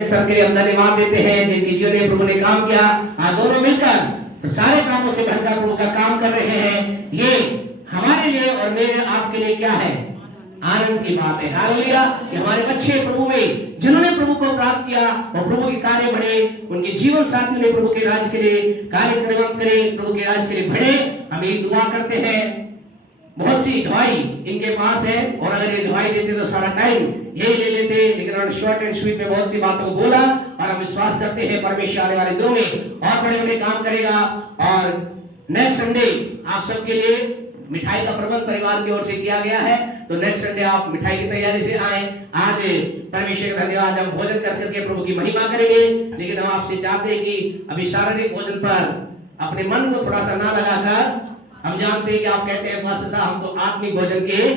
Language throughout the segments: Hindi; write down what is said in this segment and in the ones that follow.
सब के लिए हम धन्यवाद देते हैं जिनकी जीवन में प्रभु ने काम किया। आज दोनों मिलकर सारे कामों से बढ़कर प्रभु का काम कर रहे हैं। ये हमारे लिए और मेरे आपके लिए क्या है? आनंद की बात है। हालेलुया। कि हमारे बच्चे प्रभु में जिन्होंने प्रभु को प्राप्त किया और प्रभु के कार्य बढ़े, उनके जीवन साथियों ने प्रभु के राज के लिए कार्य करे, प्रभु के राज के लिए बढ़े। हम एक दुआ करते हैं। बहुत सी दवाई इनके पास है और अगर ये दवाई देते तो सारा टाइम यही ले लेते, लेकिन उन्होंने शॉर्ट एंड स्वीट में बहुत सी बातों को बोला और हम विश्वास करते हैं परमेश्वर आने वाले दिनों में और बड़े बड़े काम करेगा। और नेक्स्ट संडे आप सबके लिए मिठाई का प्रबंध परिवार की ओर से किया गया है, तो नेक्स्ट संडे आप मिठाई की तैयारी से आए। आज परमेश्वर का धन्यवाद, हम भोजन कर करके प्रभु की महिमा करेंगे, लेकिन हम आपसे चाहते हैं कि अभी शारीरिक भोजन पर अपने मन को थोड़ा सा ना लगाकर, हम जानते हैं कि आप कहते हैं पास्टर साहब हम तो आत्मिक भोजन के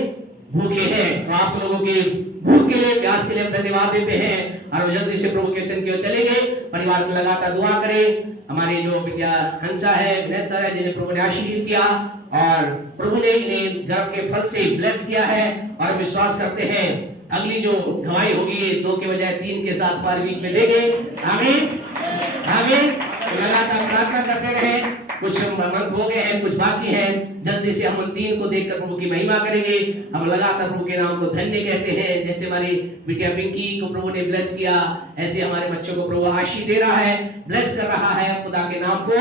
भूखे हैं, तो आप लोगों के भूख के लिए, प्यास के लिए हम धन्यवाद देते हैं और जल्दी से प्रभु के वचन की ओर चलेंगे। परिवार को लगातार दुआ करें। हमारी जो बिटिया हंसा है, नेसा है, जिन्हें प्रभु ने आशीष किया और प्रभु ने इन्हें गर्भ के फल से ब्लेस किया है और विश्वास करते हैं अगली जो दवाई होगी 2 के बजाय 3 के साथ हमारे बीच में देंगे। आमीन आमीन। लगातार प्रार्थना करते रहें। कुछ मंथ हो गए हैं, कुछ बाकी हैं, जल्दी से हम उन 3 को देखकर प्रभु की महिमा करेंगे। हम लगातार प्रभु के नाम को धन्य कहते हैं। जैसे हमारी बिटिया पिंकी को प्रभु ने ब्लेस किया, ऐसे हमारे बच्चों को प्रभु आशीष दे रहा है, ब्लेस कर रहा है। खुदा के नाम को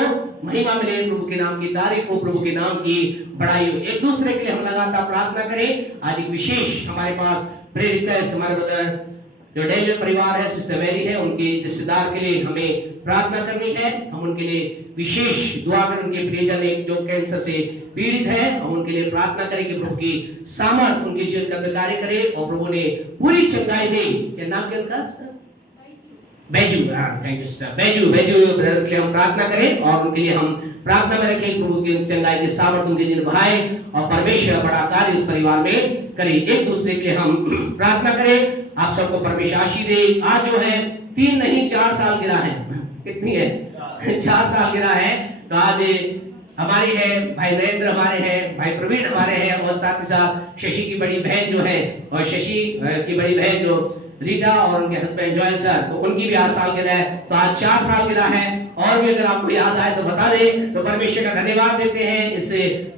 महिमा मिले, प्रभु के नाम की तारीफ हो, प्रभु के नाम की बड़ाई हो। एक दूसरे के लिए हम लगातार प्रार्थना करें। आज एक विशेष हमारे पास प्रेयर रिक्वेस्ट, हमारे ब्रदर जो डेनियल परिवार है, सिस्टर मैरी है, उनके रिश्तेदार के लिए हमें प्रार्थना करनी है। हम उनके लिए विशेष दुआ करें। उनके प्रियजन एक जो कैंसर से पीड़ित है, हम उनके लिए प्रार्थना करें कि प्रभु की सामर्थ उनके जीवन का कार्य करे और प्रभु ने पूरी चंगाई दे। क्या नाम क्या उनका? Baiju. Thank you sir. Baiju brother के लिए हम प्रार्थना करें और उनके लिए हम प्रार्थना में रखें प्रभु की चंगाई की सामर्थ उनके जीवन बढ़ाए और परमेश्वर बड़ा कार्य इस परिवार में करे। एक दूसरे के लिए हम प्रार्थना करें। आप सबको परमेश्वर आशीष दे। आज जो है 3 नहीं 4 साल गिरा है। कितनी है? 4 साल गिरा है। तो आज हमारे हैं भाई नरेंद्र, हमारे हैं भाई प्रवीण, हमारे हैं और साथ ही साथ शशि की बड़ी बहन जो है और शशि की बड़ी बहन जो रीटा और उनके हस्बैंड जोयल सर, तो उनकी भी आज साल गिरा है। तो आज 4 साल गिरा है। और भी अगर आपको याद आए तो बता दें। तो परमेश्वर का धन्यवाद देते हैं इस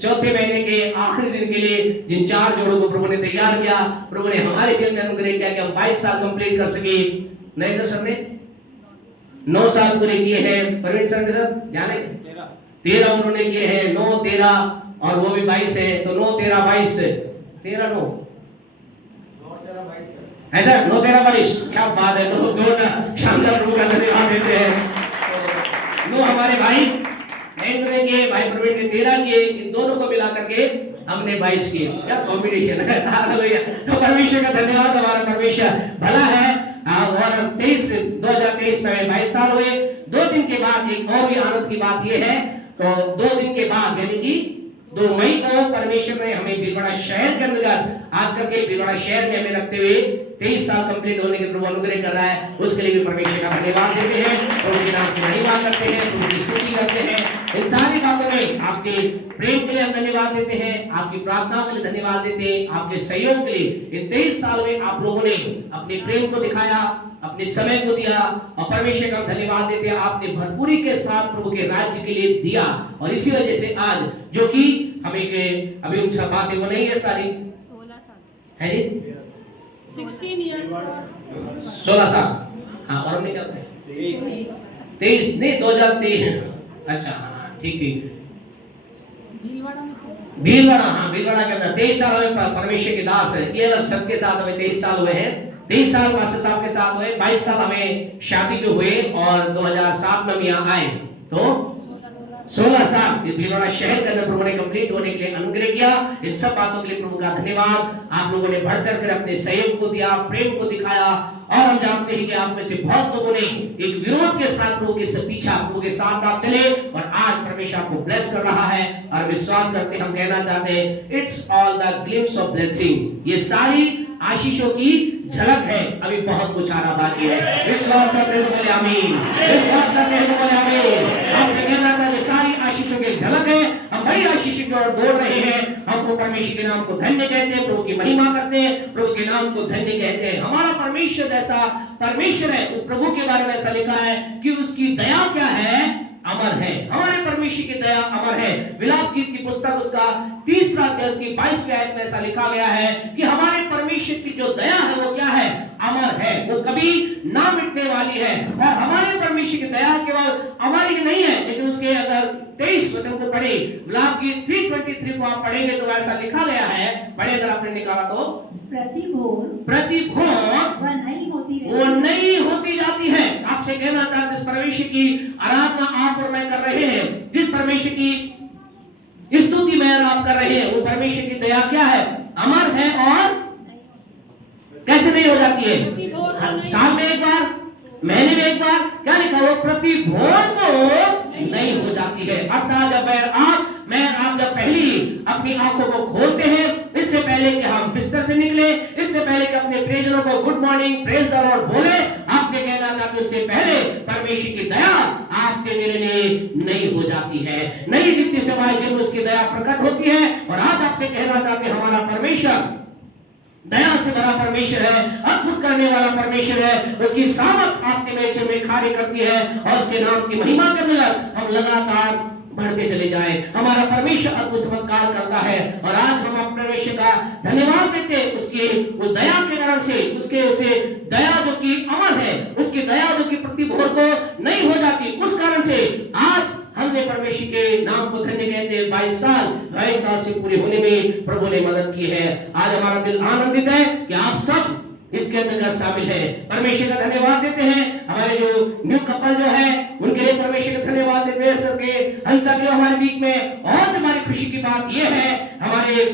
चौथे महीने के आखिरी दिन के लिए जिन 4 जोड़ों को प्रभु ने तैयार किया। प्रभु ने हमारे जीवन में अनुग्रह किया कि हम 22 साल कंप्लीट कर सके। नरेंद्र सर ने 9 साल पूरे किए हैं। प्रवीण सर ने सर जाने 13 उन्होंने किए हैं। 9 13 और वो भी 22 है, तो 9 13 22 13 9 ऐसा 9 13 22। क्या बात है। तो दोनों शानदार प्रभु का धन्यवाद देते हैं। नो हमारे भाई नरेंद्र ने किए, भाई प्रवीण ने 13 किए, इन दोनों को मिला करके हमने 22 किए। क्या कॉम्बिनेशन है। हालेलुया। तो परमेश्वर का धन्यवाद। हमारा परमेश्वर भला है। और 2023 में 22 साल हुए। 2 दिन के बाद एक और भी आनंद की बात यह है, तो 2 दिन के बाद यानी कि 2 मई को परमेश्वर ने हमें भीलवाड़ा शहर के अंदर आकर के भीलवाड़ा शहर में हमें रखते हुए 23 साल कंप्लीट होने के प्रभु अनुग्रह कर रहा है। उसके लिए भी परमेश्वर का धन्यवाद देते हैं, प्रभु के नाम की महिमा करते हैं, प्रभु की स्तुति करते हैं। इन सारी बातों में आपके प्रेम के लिए हम धन्यवाद देते हैं, आपकी प्रार्थना के लिए धन्यवाद देते हैं, आपके सहयोग के लिए। इन 23 साल में आप लोगों ने अपने प्रेम को दिखाया, अपने समय को दिया और परमेश्वर का धन्यवाद देते हैं। आपने भरपूरी के साथ प्रभु के राज्य के लिए दिया और इसी वजह से आज जो कि हमें अभी उनसे बातें वो नहीं है सारी 16 साल है जी 16 ईयर्स 16 साल। हाँ और हमने क्या 23 नहीं 2023। अच्छा हाँ ठीक भीलवाड़ा। हाँ भीलवाड़ा के अंदर 23 साल में परमेश्वर के दास है। ये सबके साथ हमें 23 साल हुए हैं। 23 साल पास्टर साहब के साथ हुए, 22 साल हमें शादी के हुए और 2007 में हम यहाँ आए, तो 16 साल भीलवाड़ा शहर के अंदर प्रभु ने कंप्लीट होने के लिए अनुग्रह किया। इन सब बातों के लिए प्रभु का धन्यवाद। आप लोगों ने बढ़ चढ़ कर अपने सहयोग को दिया, प्रेम को दिखाया और हम जानते हैं कि आप में से बहुत लोगों ने एक विरोध के साथ प्रभु के पीछा, प्रभु के साथ आप चले और आज परमेश्वर आपको ब्लेस कर रहा है और विश्वास करते हम कहना चाहते हैं it's all the glimpse of blessing. ये सारी आशीषों की झलक है, अभी बहुत कुछ आना बाकी है। विश्वास करते हैं तो बोले आमीन। विश्वास करते हैं तो बोले आमीन। आपसे कहना था ये सारी आशीषों की झलक है। हम बड़ी आशीष की ओर दौड़ रहे हैं। हम वो परमेश्वर के नाम को धन्य कहते हैं, प्रभु की महिमा करते हैं, प्रभु के नाम को धन्य कहते हैं। हमारा परमेश्वर जैसा परमेश्वर है, उस प्रभु के बारे में ऐसा लिखा है कि उसकी दया क्या है, अमर है। हमारे परमेश्वर की दया अमर है। विलाप गीत की पुस्तक उसका 3 अध्याय की 22 आयत में ऐसा लिखा गया है कि हमारे परमेश्वर की जो दया है वो क्या है, अमर है, वो कभी ना मिटने वाली है। और हमारे परमेश्वर की दया केवल अमर ही नहीं है, लेकिन उसके अगर 23 वचन को पढ़े, विलाप गीत 3:23 को आप पढ़ेंगे तो ऐसा लिखा गया है, पढ़े अगर आपने निकाला तो, प्रति भोर वह नहीं होती जाती है। आपसे कहना चाहते इस परमेश्वर की आराधना आप और मैं कर रहे हैं, जिस परमेश्वर की स्तुति में आप कर रहे हैं, वो परमेश्वर की दया क्या है, अमर है। और कैसे नहीं हो जाती है, साल में एक बार, महीने में एक बार, क्या लिखा वो प्रति भोर को नहीं हो जाती है। अर्थात जब आप जब पहली अपनी आंखों को खोलते हैं, इससे पहले कि हम बिस्तर से निकले, इससे पहले कि अपने प्रियजनों को good morning praise the Lord बोले, आपसे कहना चाहते उससे पहले परमेश्वर की दया आपके मेरे लिए नहीं हो जाती है। नई दिखती सेवाएं जब उसकी दया प्रकट होती है। और आज आपसे कहना चाहते हमारा परमेश्वर दया से भरा परमेश्वर है, अद्भुत करने वाला परमेश्वर है। उसकी सामर्थ आपके मेरे में कार्य करती है और उसके नाम की महिमा के अंदर हम लगातार बढ़ते चले जाए। हमारा परमेश्वर अद्भुत चमत्कार करता है और आज हम अपने परमेश्वर का धन्यवाद देते हैं उसकी उस दया के कारण से, उसे दया जो कि अमर है, उसकी दया जो कि प्रति भोर को नहीं हो जाती, उस कारण से आज हमने परमेश्वर के नाम को धन्य कहते हैं। 22 साल भाईता से पूरे होने में प्रभु ने मदद की है। आज हमारा दिल आनंदित है कि आप सब इसके अंदर शामिल है। परमेश्वर का धन्यवाद देते हैं। हमारे जो न्यू कपल जो है उनके लिए परमेश्वर का धन्यवाद देते हैं। सबके हंसा जो हमारे बीच में, और हमारी खुशी की बात यह है, हमारे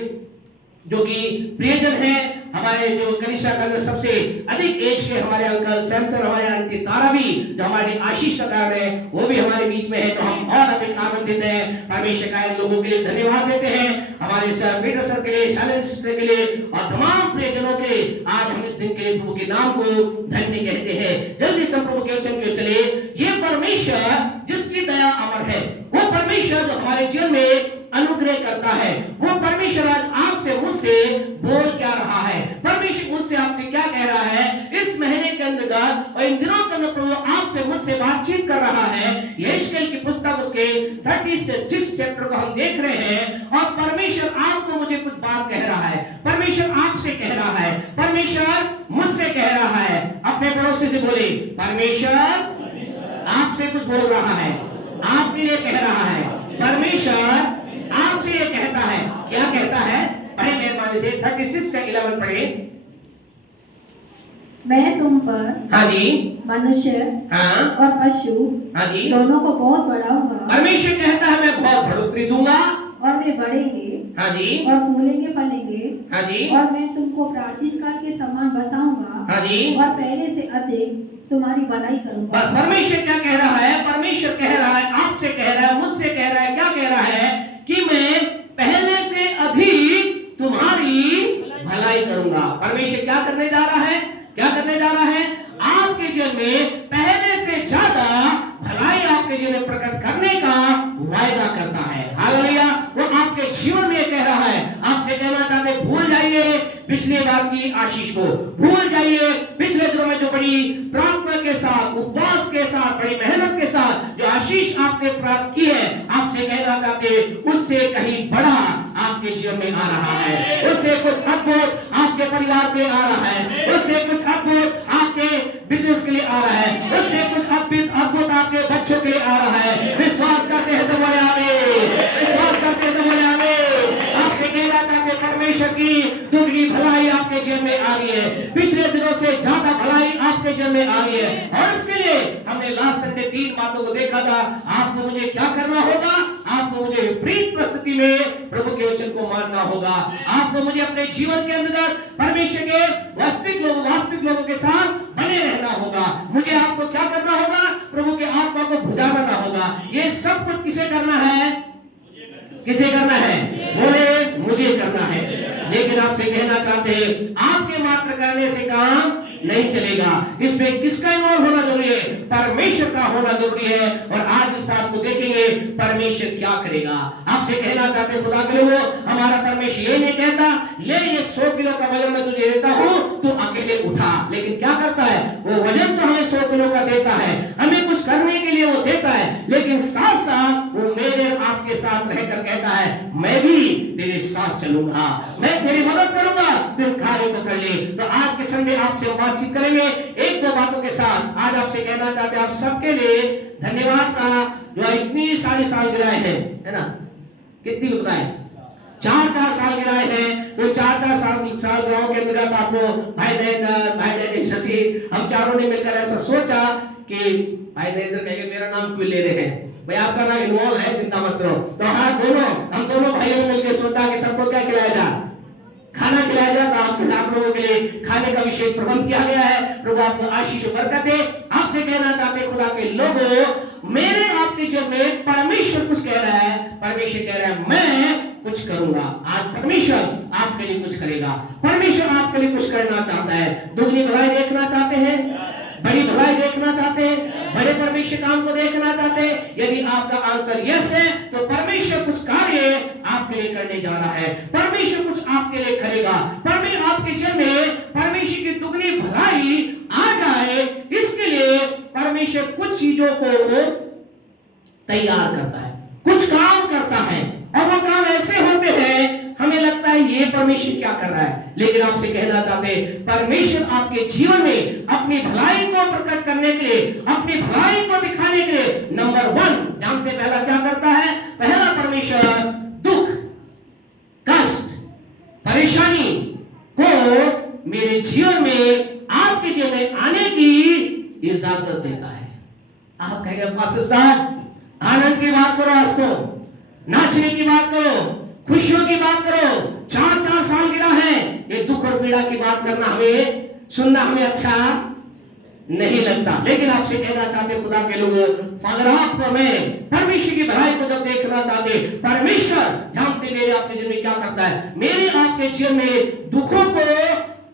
जो कि प्रियजन है, हमारे जो कनिष्ठा का सबसे अधिक एज के हमारे अंकल सैमसन, हमारे आंटी तारा भी जो हमारे आशीष का कारण है, वो भी हमारे बीच में है, तो हम और अधिक आनंदित हैं। परमेश्वर का इन लोगों के लिए धन्यवाद देते हैं। हमारे सर पीटर सर के लिए, शालन सिस्टर के लिए और तमाम प्रियजनों के लिए आज हम इस दिन के लिए प्रभु के नाम को धन्य कहते हैं। जल्दी से प्रभु के वचन में चले। ये परमेश्वर जिसकी दया अमर है, वो परमेश्वर जो हमारे जीवन में अनुग्रह करता है, वो परमेश्वर आज आपसे मुझसे बोल क्या रहा है। परमेश्वर मुझसे आपसे क्या कह रहा है इस महीने के अंदर और इन दिनों के अंदर प्रभु आपसे मुझसे बातचीत कर रहा है। यहेजकेल की पुस्तक उसके 36 चैप्टर को हम देख रहे हैं और परमेश्वर आपको मुझे कुछ बात कह रहा है। परमेश्वर आपसे कह रहा है, परमेश्वर मुझसे कह रहा है। अपने पड़ोसी से बोले, परमेश्वर आपसे कुछ बोल रहा है, आपके लिए कह रहा है। परमेश्वर आपसे ये कहता है, क्या कहता है, पढ़े मेहरबानी से 36 का 11 पढ़े। मैं तुम पर, हाँ जी, मनुष्य हाँ और पशु, हाँ जी, दोनों को बहुत बढ़ाऊंगा। परमेश्वर कहता है मैं बहुत बढ़ोतरी दूंगा और वे बढ़ेंगे, हाँ जी, और फूलेंगे फलेंगे, हाँ जी, और मैं तुमको प्राचीन काल के समान बसाऊंगा, हाँ जी, और पहले से अधिक तुम्हारी भलाई करूंगा। बस परमेश्वर क्या कह रहा है, परमेश्वर कह रहा है, आपसे कह रहा है, मुझसे कह रहा है, क्या कह रहा है कि मैं पहले से अधिक तुम्हारी भलाई करूंगा। परमेश्वर क्या करने जा रहा है, क्या करने जा रहा है, आपके जीवन में पहले से ज्यादा भलाई आपके जीवन में प्रकट करने का वायदा करता है। हालेलुया। वो आपके जीवन में कह रहा है, आपसे कहना चाहते भूल जाइए पिछले बार की आशीष को, भूल जाइए पिछले दिनों में जो बड़ी प्रार्थना के साथ, उपवास के साथ, बड़ी मेहनत के साथ जो आशीष आपने प्राप्त की है, आपसे कहना चाहते उससे कहीं बड़ा आपके जीवन में आ रहा है। उससे कुछ अद्भुत आपके परिवार के आ रहा है, उससे कुछ अद्भुत आपके बिजनेस के लिए आ रहा है, उससे कुछ अद्भुत आपके बच्चों के लिए आ रहा है। विश्वास करते हैं तो बोले आमीन, विश्वास करते हैं तो बोले आमीन। आपसे कहना चाहते परमेश्वर की दुगनी भलाई आपके जीवन में आ रही है, पिछले दिनों से ज्यादा भलाई आपके जीवन में आ रही है। और इसके लिए हमने लास्ट संडे 3 बातों को देखा था। आपको मुझे क्या करना होगा, आपको मुझे विपरीत परिस्थिति में प्रभु के वचन को मानना होगा। आपको मुझे अपने जीवन के अंदर परमेश्वर के वास्तविक लोगों के साथ बने रहना होगा। मुझे आपको क्या करना होगा, प्रभु के आत्मा को भुजाना होगा। ये सब कुछ किसे करना है, किसे करना है, बोले मुझे करना है। लेकिन आपसे कहना चाहते हैं आपके मात्र करने से काम नहीं चलेगा, इसमें किसका इन्वॉल्व होना जरूरी है, परमेश्वर का होना जरूरी है। और आज इस बात को देखेंगे लिए परमेश्वर क्या करेगा। आपसे कहना चाहते हैं खुदा के लोगों, हमारा परमेश्वर ये नहीं कहता ले ये 100 किलो का वजन मैं तुझे देता हूं तू अकेले उठा, लेकिन क्या करता है वो वजन तो हमें 100 किलो का देता है, हमें कुछ करने के लिए वो देता है, लेकिन साथ साथ वो मेरे आपके साथ रहकर कहता है मैं भी तेरे साथ चलूंगा, मैं तेरी मदद करूंगा, तुम कार्य को कर ले। तो आज के संडे आपसे बातचीत करेंगे एक दो बातों के साथ। आज आपसे कहना चाहते हैं आप सबके लिए धन्यवाद का जो इतनी सारी साल गिराए हैं, है ना, कितनी बताए 4 साल गिराए हैं, तो 4 साल गिराओं के अंतर्गत आपको भाई नरेंद्र शशि हम चारों ने मिलकर ऐसा सोचा कि भाई नरेंद्र कहेंगे मेरा नाम क्यों ले रहे हैं भाई, आपका नाम इन्वॉल्व है, चिंता मत करो। तो हम दोनों भाइयों ने मिलकर सोचा कि सबको क्या खिलाया जाए, खाना खिलाया जाए। तो आप लोगों के लिए खाने का विशेष प्रबंध किया गया है। प्रभु आपको आशीष और बरकत दे। आपसे कहना चाहते हैं खुदा के लोगों, मेरे आपके जीवन में परमेश्वर कुछ कह रहा है, परमेश्वर कह रहा है मैं कुछ करूंगा। आज परमेश्वर आपके लिए कुछ करेगा, परमेश्वर आपके लिए कुछ करना चाहता है। दुगनी भलाई देखना चाहते हैं, बड़ी भलाई देखना चाहते हैं, बड़े परमेश्वर काम को देखना चाहते हैं। यदि आपका आंसर यस है तो परमेश्वर कुछ कार्य आपके लिए करने जा रहा है, परमेश्वर कुछ आपके लिए करेगा। परमेश्वर आपके जीवन में परमेश्वर की दुगनी भलाई आ जाए, इसके लिए परमेश्वर कुछ चीजों को तैयार करता है, कुछ काम करता है, और वो काम ऐसे होते हैं हमें लगता है ये परमेश्वर क्या कर रहा है, लेकिन आपसे कहना चाहते हैं परमेश्वर आपके जीवन में अपनी भलाई को प्रकट करने के लिए, अपनी भलाई को दिखाने के लिए नंबर 1 जानते पहला क्या करता है। पहला परमेश्वर दुख, कष्ट, परेशानी को मेरे जीवन में आपके जीवन में आने की इजाजत देता है। आप कहेंगे पास्टर साहब आनंद की बात करो, आज तो नाचने की बात करो, खुशियों की बात करो, 4 साल गिरा है, ये दुख और पीड़ा की बात करना हमें सुनना हमें अच्छा नहीं लगता। लेकिन आपसे कहना चाहते खुदा के लोगों, अगर आप में परमेश्वर की भलाई को जब देखना चाहते, परमेश्वर जानते मेरे आपके जीवन में क्या करता है, मेरे आपके जीवन में दुखों को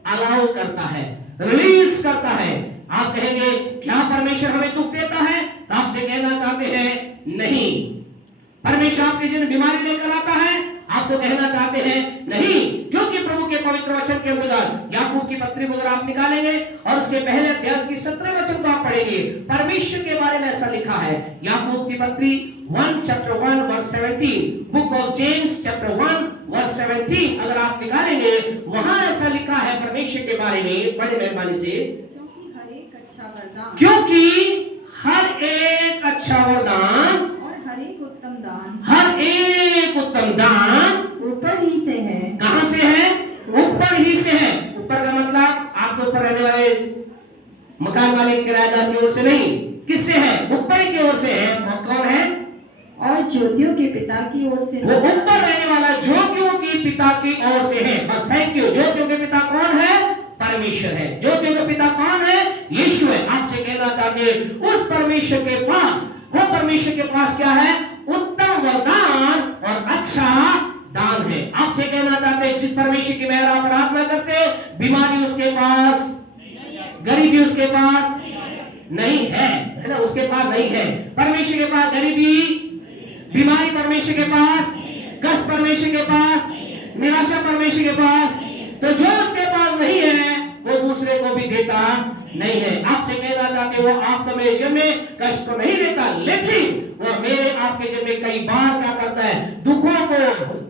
अलाउ करता है, रिलीज करता है। आप कहेंगे क्या परमेश्वर हमें दुख देता है, तो आपसे कहना चाहते हैं नहीं। परमेश्वर आपके जीवन में बीमारी लेकर आता है, आपको कहना चाहते हैं नहीं, क्योंकि प्रभु के पवित्र वचन के अंतर्गत याकूब की पत्री को अगर आप निकालेंगे और उसके पहले अध्याय की 17 वचन को आप पढ़ेंगे, परमेश्वर के बारे में ऐसा लिखा है। याकूब की पत्री 1 chapter 1 verse 17, book of James chapter 1 verse 17 अगर आप निकालेंगे, वहां ऐसा लिखा है परमेश्वर के बारे में, बड़ी मेहरबानी से, क्योंकि हर एक अच्छा वरदान और हर एक उत्तम दान ऊपर ही से है। कहां से है? ऊपर ही से है। ऊपर का मतलब आपके ऊपर रहने वाले मकान मालिक किराएदार की ओर से नहीं, किससे है? ऊपर की ओर से है। वो कौन है? और ज्योतियों के पिता की ओर से, वो ऊपर रहने वाला ज्योतियों की पिता की ओर से है। बस थैंक यू। ज्योतियों के पिता कौन है? परमेश्वर है। ज्योतियों का पिता कौन है? यीशु है। आपसे कहना चाहते उस परमेश्वर के पास, वो परमेश्वर के पास क्या है? उत्तम वरदान और अच्छा दान है। आपसे कहना चाहते हैं जिस परमेश्वर की मेहर आप प्रार्थना करते, बीमारी उसके पास, गरीबी उसके पास नहीं है ना, उसके पास नहीं है। परमेश्वर के पास गरीबी, बीमारी परमेश्वर के पास, कष्ट परमेश्वर के पास, निराशा परमेश्वर के पास, तो जो उसके पास नहीं है वो दूसरे को भी देता नहीं है। आपसे कहना चाहते वो आपको मेरे जीवन में कष्ट तो नहीं देता, लेकिन वो मेरे आपके जीवन में कई बार क्या करता है? दुखों को,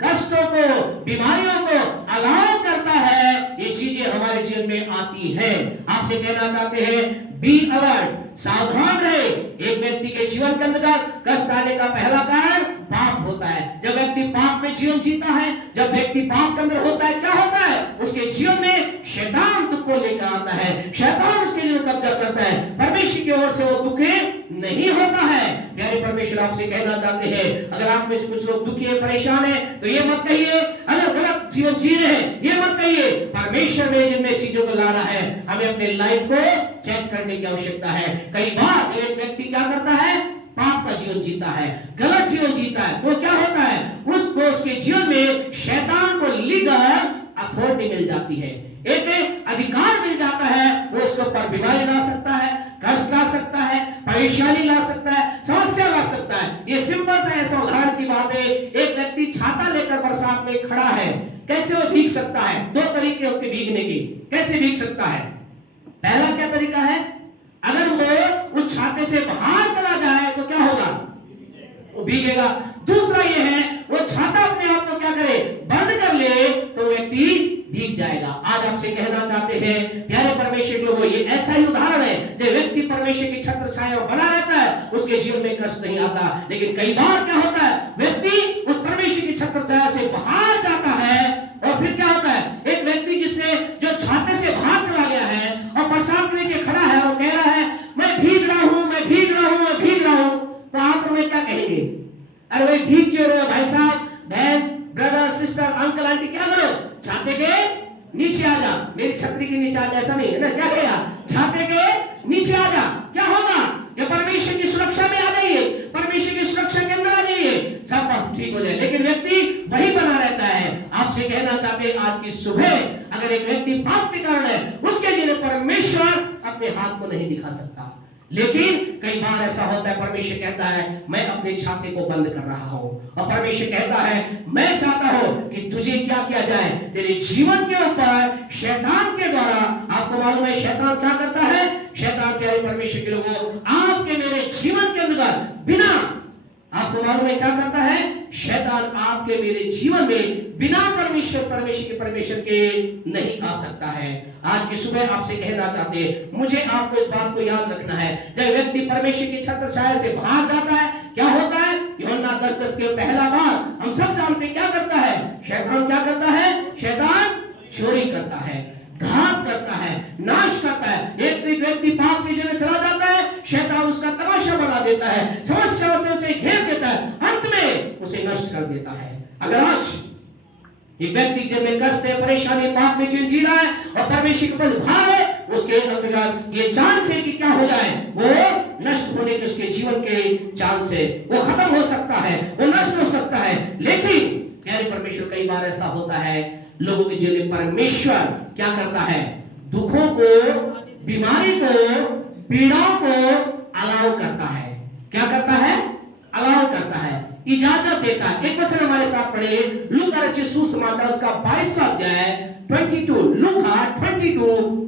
कष्टों को, बीमारियों को अलाउ करता है। ये चीजें हमारे जीवन में आती है। आपसे कहना चाहते हैं बी अलर्ट, सावधान रहे। एक व्यक्ति के जीवन के अंदर कष्ट आने का पहला कारण पाप होता है। जब व्यक्ति पाप में जीवन जीता है, जब व्यक्ति पाप के अंदर होता है, क्या होता है? उसके जीवन में शैतान दुख को लेकर आता है, शैतान उसके लिए कब्जा करता है। परमेश्वर की ओर से वो दुख नहीं होता है। प्यारे परमेश्वर आपसे कहना चाहते हैं अगर आप में से कुछ लोग दुखी है, परेशान है, तो ये मत कहिए अगर गलत जीवन जी रहे हैं, ये मत कहिए परमेश्वर में जिनमें चीजों को ला रहा है। हमें अपने लाइफ को चेक करने की आवश्यकता है। कई बार एक व्यक्ति क्या करता है? पाप का जीवन जीता है, गलत जीवन जीता है, तो क्या होता है? उसको उसके जीवन में शैतान को लीगल अथॉरिटी मिल जाती है, एक अधिकार मिल जाता है। वो उसके ऊपर बीमारी ला सकता है, कष्ट ला सकता है, परेशानी ला सकता है, समस्या ला सकता है। ये सिंपल बात है, एक व्यक्ति छाता लेकर बरसात में खड़ा है, कैसे वो भीग सकता है? दो तरीके उसके भीगने की, कैसे भीग सकता है? पहला क्या तरीका है? अगर वो उस छाते से बाहर चला जाए तो क्या होगा? वो भीगेगा। दूसरा ये है, वो छाता अपने आप को क्या करे? बंद कर ले तो व्यक्ति भीग जाएगा। आज आपसे कहना चाहते हैं प्यारे परमेश्वर के लोगों, ये ऐसा ही उदाहरण है जो व्यक्ति परमेश्वर की छत्र छाया में बना रहता है, उसके जीवन में कष्ट नहीं आता। लेकिन कई बार क्या होता है, व्यक्ति उस परमेश्वर की छत्र छाया से बाहर जाता है और फिर क्या होता है, एक व्यक्ति जिसने जो छाते से बाहर चला गया है और बरसात के नीचे खड़ा है और कह रहा है मैं भीग रहा हूं, मैं भीग रहा हूं, मैं भीग रहा हूं, तो आप हमें क्या कहेंगे? अरे भाई भीग क्यों रहे हो भाई साहब? बहन, ब्रदर, सिस्टर, अंकल, आंटी, क्या करो? छाते के नीचे आ जा, मेरी छतरी के नीचे आ जा, ऐसा नहीं है ना? क्या कहेगा? छाते के नीचे आ जा। क्या होगा? ये परमेश्वर की सुरक्षा में आ जाइए, परमेश्वर की सुरक्षा के अंदर आ जाइए, सब बात ठीक हो जाए। लेकिन व्यक्ति वही बना रहता है। आपसे कहना चाहते हैं आज की सुबह, अगर एक व्यक्ति पाप के कारण है, उसके लिए परमेश्वर अपने हाथ को नहीं दिखा सकता। लेकिन कई बार ऐसा होता है, परमेश्वर कहता है मैं अपने छाते को बंद कर रहा हूं, और परमेश्वर कहता है मैं चाहता हूं कि तुझे क्या किया जाए, तेरे जीवन के ऊपर शैतान के द्वारा। आपको मालूम है शैतान क्या करता है? शैतान प्यारे परमेश्वर के लोगों, आपके मेरे जीवन के अंदर बिना, आपको मालूम है क्या करता है? शैतान आपके मेरे जीवन में बिना परमेश्वर के नहीं आ सकता है। आज की सुबह आपसे कहना चाहते हैं, मुझे आपको इस बात को याद रखना है, जब व्यक्ति परमेश्वर की छत्र छाया से बाहर जाता है क्या होता है? यूहन्ना 10:10 के पहला बात हम सब जानते हैं, क्या करता है? शैतान क्या करता है? शैतान चोरी करता है, घात करता है, नाश करता है। एक व्यक्ति पाप की जगह चला जाता है, शैतान उसका तमाशा बना देता है, समस्याओं से उसे घेर देता है, अंत में उसे नष्ट कर देता है। अगर आज एक व्यक्ति जिसमें कष्ट है, परेशानी, पाप में जीवन जी रहा है और परमेश्वर के पास भार है, उसके अंतर्गत ये चांस है कि क्या हो जाए, वो नष्ट होने के, उसके जीवन के चांस है, वो खत्म हो सकता है, वो नष्ट हो सकता है। लेकिन प्यारे परमेश्वर, कई बार ऐसा होता है लोगों के जीवन में परमेश्वर क्या करता है? दुखों को, बीमारी को, पीड़ाओं को अलाउ करता है। क्या करता है? अलाउ करता है, इजाजत देता है। एक वचन हमारे साथ पढ़िए, लूका रचित सुसमाचार उसका 22वां अध्याय 22, लूका 22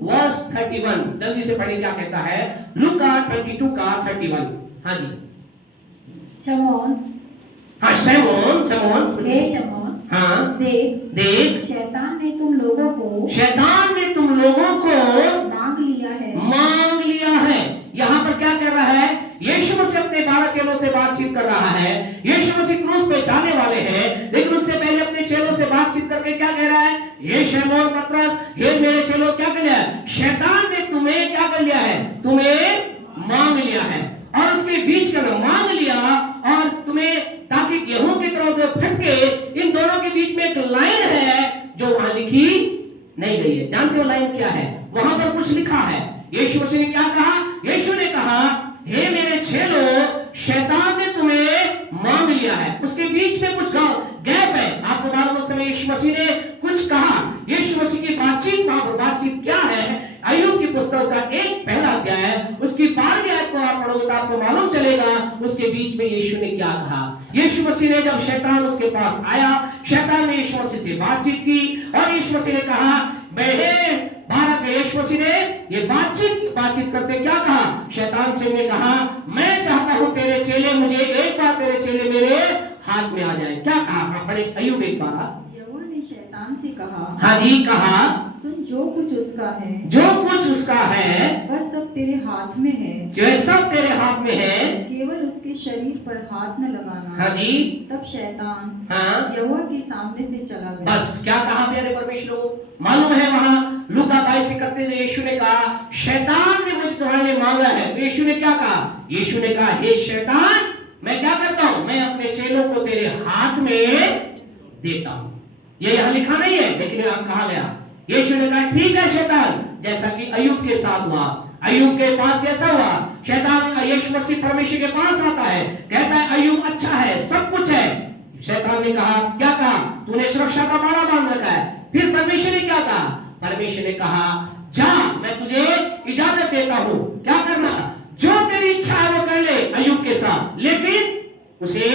वर्स 31। जल्दी से पढ़िए क्या कहता है, लूका 22 का 31। हाँ जी, शमौन, हाँ शमौन, शमौन, हे शमौन, हाँ देख, शैतान ने तुम लोगों को मांग लिया है। यहाँ पर क्या कर रहा है? यीशु मसीह अपने 12 चेलों से बातचीत कर रहा है। यीशु मसीह क्रूस पे जाने वाले हैं, लेकिन उससे पहले अपने चेलों से बातचीत करके क्या कह रहा है? ये शमौन पतरस, हे मेरे चेलों, क्या कर लिया है? शैतान ने तुम्हें क्या कर लिया है? तुम्हें मांग लिया है। और उसके बीच का मांग लिया, और तुम्हें, ताकि गेहूं की तरह फटके। इन दोनों के बीच में एक लाइन है जो वहां लिखी नहीं गई है। जानते हो लाइन क्या है? वहां पर कुछ लिखा है। यीशु मसीह ने क्या कहा? यीशु ने कहा, हे मेरे चेलों, शैतान ने तुम्हें मांग लिया है। उसके बीच में कुछ गैप है। आपको मालूम, उस समय यीशु मसीह ने कुछ कहा। यीशु मसीह की बातचीत क्या है? अय्यूब की पुस्तक का 1 पहला अध्याय उसकी 12वीं आयत को आप पढ़ोगे तो आपको मालूम चलेगा उसके बीच में यीशु ने क्या कहा। यीशु मसीह ने, जब शैतान उसके पास आया, शैतान ने यीशु मसीह से बातचीत की और यीशु मसीह ने कहा, भारत में यीशु मसीह ने ये बातचीत करते क्या कहा? शैतान से ने कहा, मैं चाहता हूं तेरे चेले, मुझे एक बार तेरे चेले मेरे हाथ में आ जाए। क्या कहा? हाँ पढ़े अय्यूब एक बार। यहोवा ने शैतान से कहा, हाँ जी, कहा, सुन, जो कुछ उसका है वह सब तेरे हाथ में है, जो सब तेरे हाथ में है, केवल उसके शरीर पर हाथ न लगाना। हाँ जी। तब शैतान हाँ यहोवा के सामने से चला गया। बस क्या कहा प्यारे परमेश्वर को? मालूम है वहां लूका 22:31 में यीशु ने कहा, शैतान ने मुझे तुम्हारे मांगा है। तो यीशु ने क्या कहा? यीशु ने कहा, हे शैतान, मैं क्या करता हूं? मैं अपने चेलों को तेरे हाथ में देता हूं। ये यहां लिखा नहीं है, लेकिन यहां कहा गया। यीशु ने कहा, ठीक है शैतान, जैसा कि अय्यूब के साथ हुआ। अय्यूब के पास कैसा हुआ? शैतान यीशु मसीह परमेश्वर के पास आता है, कहता है अय्यूब अच्छा है, सब कुछ है। शैतान ने कहा, क्या कहा? तूने सुरक्षा का माला बांध रखा है। फिर परमेश्वर ने क्या कहा? परमेश्वर ने कहा, जा, मैं तुझे इजाजत देता हूं, क्या करना? जो तेरी इच्छा है वो कर ले अय्यूब के साथ, लेकिन उसे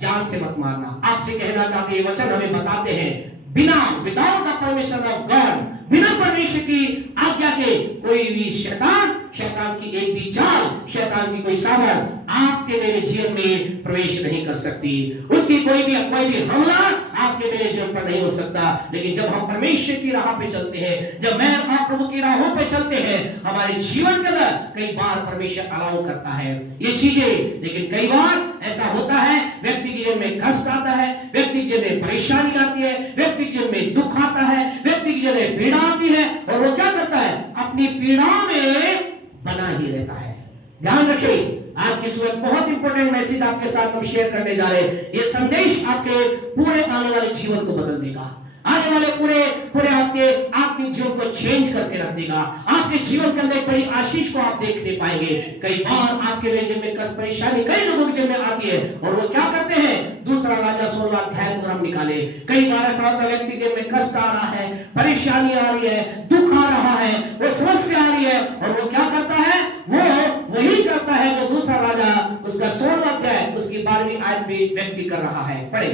जान से मत मारना। आपसे कहना चाहते हैं, वचन हमें बताते हैं, without the permission of God, बिना परमेश्वर की आज्ञा के कोई भी शैतान की एक भी चाल, शैतान की कोई सामर्थ आपके मेरे जीवन में प्रवेश नहीं कर सकती। उसकी कोई भी हमला आपके मेरे जीवन पर नहीं हो सकता। लेकिन जब हम परमेश्वर की राह पे चलते हैं, जब मैं आप प्रभु की राहों पे चलते हैं, हमारे जीवन के अंदर कई बार परमेश्वर अलाउ करता है ये चीजें। लेकिन कई बार ऐसा होता है, व्यक्ति के जीवन में कष्ट आता है, व्यक्ति के जीवन में परेशानी आती है, व्यक्ति के जीवन में दुख आता है, व्यक्ति के जीवन में पीड़ा आती है, और वो क्या करता है, अपनी पीड़ाओं में बना ही रहता है। ध्यान रखिए, आज की सुबह बहुत इंपॉर्टेंट मैसेज आपके साथ हम शेयर करने जा रहे हैं। ये संदेश आपके पूरे आने वाले जीवन को बदल देगा, आने वाले पूरे आपके आत्मिक जीवन को चेंज करके रख देगा। आपके जीवन के अंदर एक बड़ी आशीष को आप देखने पाएंगे। कई बार आपके जीवन में कष्ट परेशानी कई लोगों के जीवन में आती है, और वो क्या करते हैं, दूसरा राजा 16 अध्याय को हम निकाले। कई बार ऐसा होता है, व्यक्ति के में कष्ट आ रहा है, परेशानी आ रही है, दुख आ रहा है, वो समस्या आ रही है, और वो क्या करता है, वो वही करता है जो दूसरा राजा उसका 16 अध्याय उसकी 12वीं आयत में व्यक्ति कर रहा है। पढ़े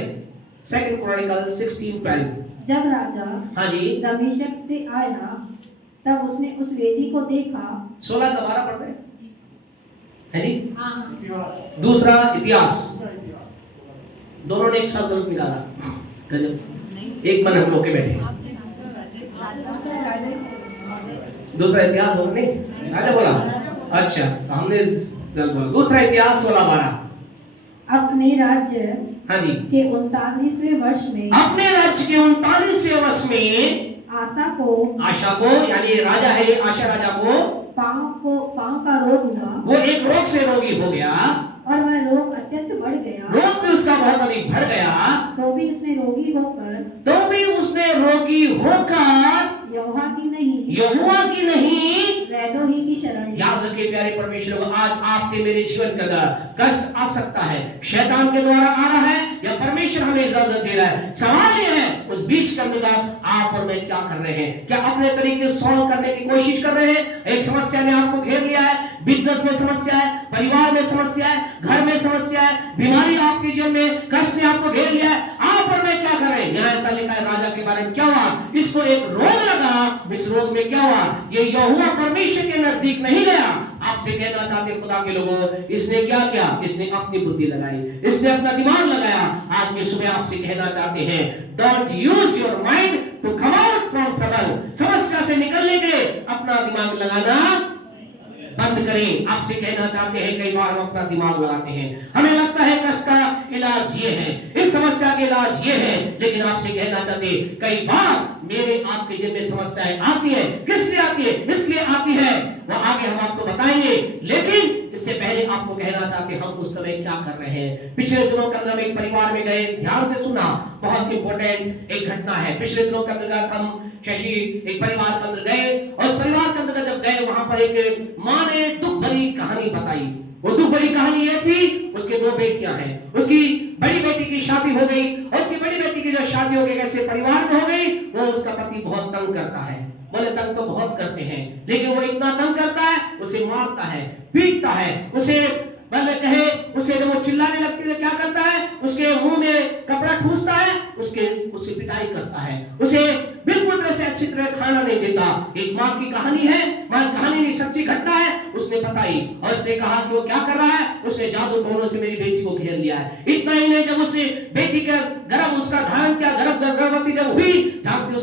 2 क्रॉनिकल्स 16:12। जब राजा हाँ जी दमिश्क से आया, तब उसने उस वेदी को देखा। 16 दोबारा पढ़ रहे हैं जी। दूसरा इतिहास, दोनों ने एक साथ गलत निकाला। गजब, एक मन हम लोग के बैठे। दूसरा इतिहास बोला नहीं, राजा बोला, अच्छा तो हमने गलत बोला। दूसरा इतिहास 16:12। अपने राज्य हाँ जी के 39वें वर्ष में, अपने राज्य के 39वें वर्ष में आशा को यानी राजा है, आशा राजा को पांव का रोग हुआ। वो एक रोग से रोगी हो गया, और वह रोग अत्यंत बढ़ गया। रोग भी उसका बहुत अधिक बढ़ गया। तो भी उसने रोगी होकर यहोवा की नहीं वैदों ही की शरण। याद रखिए प्यारे परमेश्वर को, आज आपके मेरे जीवन के अंदर कष्ट आ सकता है, शैतान के द्वारा आ रहा है या परमेश्वर हमें इजाजत दे रहा है। सवाल ये है, उस बीच के अंदर आप और मैं क्या कर रहे हैं? क्या अपने तरीके से सॉल्व करने की कोशिश कर रहे हैं? एक समस्या ने आपको घेर लिया है, बिजनेस में समस्या है, परिवार में समस्या है, घर में समस्या है, बीमारी आपके जीवन में, कष्ट ने आपको घेर लिया है। आप और मैं क्या कर रहे हैं? यहाँ ऐसा लिखा है, राजा के बारे में क्या हुआ, इसको एक रोग लगा, इस रोग में क्या हुआ, ये यहोवा परमेश्वर के नजदीक नहीं गया। आपसे कहना चाहते खुदा के लोगों, इसने क्या किया, इसने अपनी बुद्धि लगाई, इसने अपना दिमाग लगाया। आज की सुबह आपसे कहना चाहते हैं, don't use your mind to come out from trouble. समस्या से निकलने के लिए अपना दिमाग लगाना बंद करें। आपसे कहना चाहते हैं, कई बार हम अपना दिमाग लगाते हैं, हमें लगता है कष्ट का इलाज ये है, इस समस्या का इलाज ये है, लेकिन आपसे कहना चाहते हैं, कई बार मेरे आपके जीवन में समस्याएं आती है, किस लिए आती है, इसलिए आती है, वो आगे हम आपको बताएंगे। लेकिन इससे पहले आपको कहना चाहते हैं, हम उस समय क्या कर रहे हैं। पिछले दिनों के अंदर एक परिवार में गए, ध्यान से सुना, बहुत इंपॉर्टेंट एक घटना है। पिछले दिनों के अंदर हम शशि एक परिवार के अंदर गए, और उस परिवार के अंदर जब गए, वहां पर एक माँ ने दुख भरी कहानी बताई। वो दुख भरी कहानी ये थी, उसके 2 बेटियां हैं, उसकी बड़ी बेटी की शादी हो गई, और उसकी बड़ी बेटी की जो शादी हो गई कैसे परिवार में हो गई, वो उसका पति बहुत तंग करता है। बोले तंग तो बहुत करते हैं, लेकिन वो इतना तंग करता है, उसे मारता है, पीटता है, उसे पहले कहे, उसे जब वो चिल्लाने लगती है क्या करता है, उसके मुंह में कपड़ा ठूसता है, उससे पिटाई करता है, उसे बिल्कुल तरह से अच्छी तरह खाना नहीं देता। एक माँ की कहानी है, माँ कहानी नहीं सच्ची घटना है, उसने बताई, और उसने कहा कि वो क्या कर रहा है, उसने जादू टोनों से मेरी बेटी को घेर लिया है। इतना ही नहीं, जब उसे बेटी का गर्भ उसका धारण किया, गर्भवती जब हुई, जानते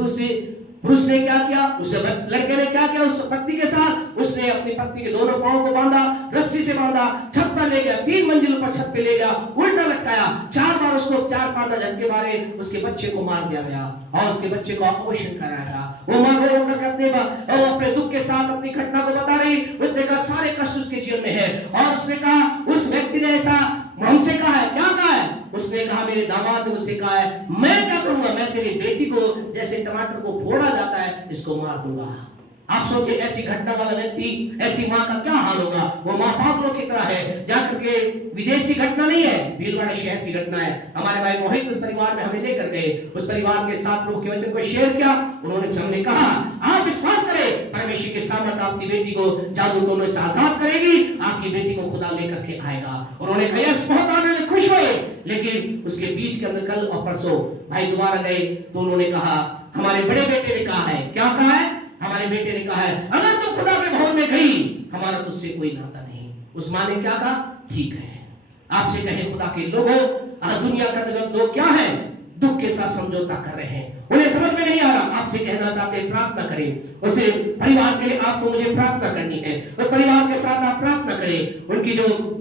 उससे पुरुष ने क्या किया, उस लड़के ने क्या किया, उस पत्नी के साथ उसने अपनी पत्नी के दोनों पांव को बांधा, रस्सी से बांधा, छत पर ले गया, 3 मंजिल पर छत पे ले गया, उल्टा लटकाया, 4 बार उसको 4-5 झटके मारे, उसके बच्चे को मार दिया गया, और उसके बच्चे को ऑपरेशन कराया गया। वो मां रो कर करते और अपने दुख के साथ अपनी घटना को बता रही। उसने कहा सारे कष्ट उसके जीवन में है, और उसने कहा, उस व्यक्ति ने ऐसा हमसे कहा है, क्या कहा है, उसने कहा मेरे दामाद ने मुझसे कहा है, मैं क्या करूंगा, मैं तेरी बेटी को जैसे टमाटर को फोड़ा जाता है, इसको मार दूंगा। आप सोचिए, ऐसी घटना वाला व्यक्ति, ऐसी माँ का क्या हाल होगा। वो माँ पागलों की तरह है, जाकर के विदेश की घटना नहीं है, भीलवाड़ा शहर की घटना है। हमारे भाई मोहित उस परिवार में हमें लेकर गए, उस परिवार के साथ प्रभु के वचन को शेयर किया। उन्होंने कहा, आप विश्वास करें, परमेश्वर के सामर्थ आपकी बेटी को जादू टोनों से आजाद करेगी, आपकी बेटी को खुदा लेकर के आएगा। उन्होंने कहा बहुत आनंद खुश खुश हुए। लेकिन उसके बीच के अंदर कल और परसों भाई दोबारा गए तो उन्होंने कहा, हमारे बड़े बेटे ने कहा है, क्या कहा है? हमारे बेटे ने कहा है, अगर तुम खुदा के भवन में गई, हमारा तुझसे कोई नाता नहीं। उस माँ ने क्या कहा? ठीक है। आपसे कहे खुदा के लोगों, आज दुनिया का लोग क्या है? दुख के साथ समझौता कर रहे हैं, उन्हें समझ में नहीं आ रहा। आपसे कहना चाहते हैं, प्रार्थना करें। उसे परिवार के लिए आपको मुझे प्रार्थना करनी है। उस परिवार के साथ आप प्रार्थना करें। उनकी जो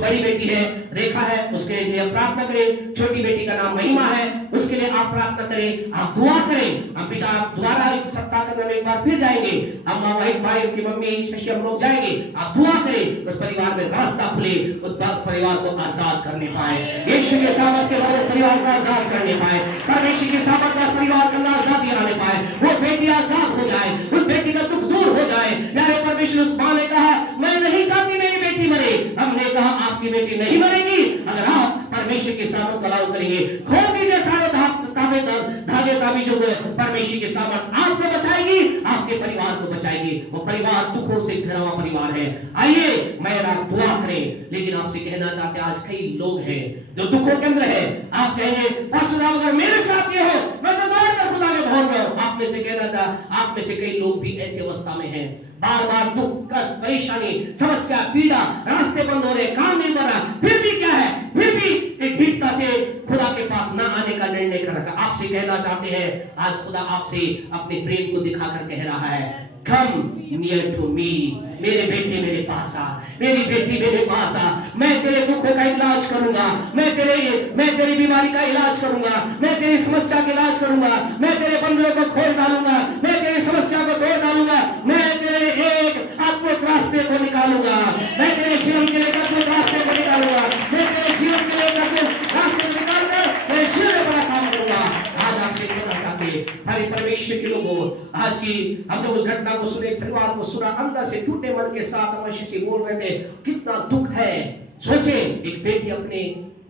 बड़ी बेटी है रेखा है, उसके लिए प्रार्थना करें। छोटी बेटी का नाम महिमा है, उसके लिए आप प्रार्थना करें, आप दुआ करें। आप पिता आप दोबारा इस सप्ताह के अंदर एक बार फिर जाएंगे। अब माँ वही भाई, उनकी मम्मी शशि, हम लोग जाएंगे। आप दुआ करें, उस परिवार में रास्ता खुले, उस परिवार को आजाद करने पाए। यीशु के सामर्थ के बाद उस परिवार को आजाद करने पाए। परमेश्वर के सामर्थ का परिवार को आजादी आने पाए। वो बेटी आजाद हो जाए, उस बेटी का दुख दूर हो जाए। प्यारे परमेश्वर, उस माँ ने कहा, मैं नहीं चाहती मेरी बेटी मरे। हमने कहा, आपकी बेटी नहीं मरेगी अगर आप परमेश्वर के सामर्थ का लाभ करेंगे। खोल दीजिए सारे धागे ताबीजों को। परमेश्वर के सामर्थ आपको बचाएगी, आपके परिवार को बचाएगी। वो परिवार दुखों से घिरा हुआ परिवार है। आइए मैं आप दुआ करें। लेकिन आपसे कहना चाहते हैं, आज कई लोग हैं जो दुखों के अंदर है। आप कहेंगे, परशुराम अगर मेरे साथ ये हो, मैं तो दौड़ कर खुदा के भवन में। आप में से कहना था, आप में से कई लोग भी ऐसी अवस्था में हैं, बार बार दुख, कष्ट, परेशानी, समस्या, पीड़ा, रास्ते बंद हो रहे, काम नहीं बन रहा, फिर भी क्या है? फिर भी एक दृढ़ता से खुदा के पास न आने का निर्णय कर रखा। आपसे कहना चाहते हैं, आज खुदा आपसे अपने प्रेम को दिखाकर कह रहा है, कम नियर टू मी। मेरे बेटे मेरे पास आ, मेरी बेटी मेरे पास आ। मैं तेरे दुखों का इलाज करूंगा, मैं तेरी बीमारी का इलाज करूंगा, मैं तेरी समस्या का इलाज करूंगा, मैं तेरे बंधनों को खोल डालूंगा, मैं तेरी समस्या को तोड़ डालूंगा, मैं तेरे एक अद्भुत रास्ते को निकालूंगा, मैं तेरे जीवन के लिए अद्भुत रास्ते को निकालूंगा, मैं तेरे जीवन के लिए अद्भुत रास्ते को निकालकर तेरे जीवन में बड़ा काम करूंगा। आज आपसे कहना चाहते हैं, हमारे परमेश्वर के लोगों, आज की हम जब उस घटना को सुने, परिवार को सुना, अंदर से टूटे मन के साथ परमेश्वर से बोल रहे थे, कितना दुख है। सोचे एक बेटी अपने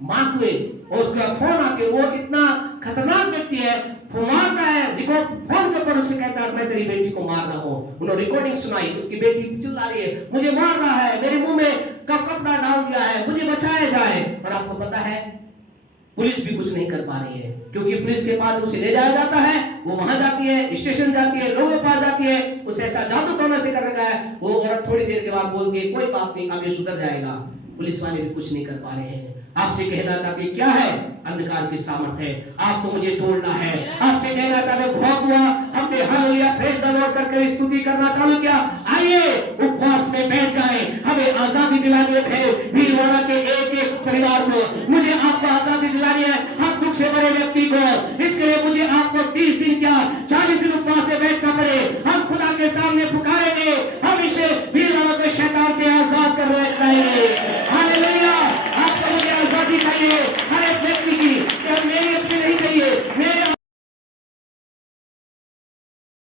मां हुए और उसका फोन आके, वो इतना खतरनाक व्यक्ति है, मारता है, रिकॉर्ड फोन के ऊपर उससे कहता है, मैं तेरी बेटी को मार रहा हूं। उन्होंने रिकॉर्डिंग सुनाई, उसकी बेटी चिल्ला रही है, मुझे मार रहा है, मेरे मुंह में कपड़ा डाल दिया है, मुझे बचाया जाए। और आपको पता है, पुलिस भी कुछ नहीं कर पा रही है, क्योंकि पुलिस के पास उसे ले जाया जाता है, वो वहां जाती है, स्टेशन जाती है, लोगों के पास जाती है, उसे ऐसा जादू टोना से कर रखा है। वो औरत थोड़ी देर के बाद बोलती है, कोई बात नहीं, अब ये सुधर जाएगा। पुलिस वाले भी कुछ नहीं कर पा रहे हैं। आपसे कहना चाहते क्या है? अंधकार की सामर्थ है, आपको मुझे तोड़ना है। आपसे कहना चाहते बहुत हुआ, हमने हालेलुया प्रेज द लॉर्ड करके स्तुति करना चालू किया। आइए उपवास में बैठ जाए, हमें आजादी दिलानी है भीलवाड़ा के एक एक परिवार को। मुझे आपको आजादी दिलानी है हर दुख से भरे व्यक्ति को। इसके लिए मुझे आपको 30 दिन क्या 40 दिन उपवास में बैठना पड़े। हम खुदा के सामने पुकारेंगे, हम इसे भीलवाड़ा के शैतान से आजाद कर रहे। हालेलुया, आपको मुझे आजादी चाहिए, हर एक व्यक्ति की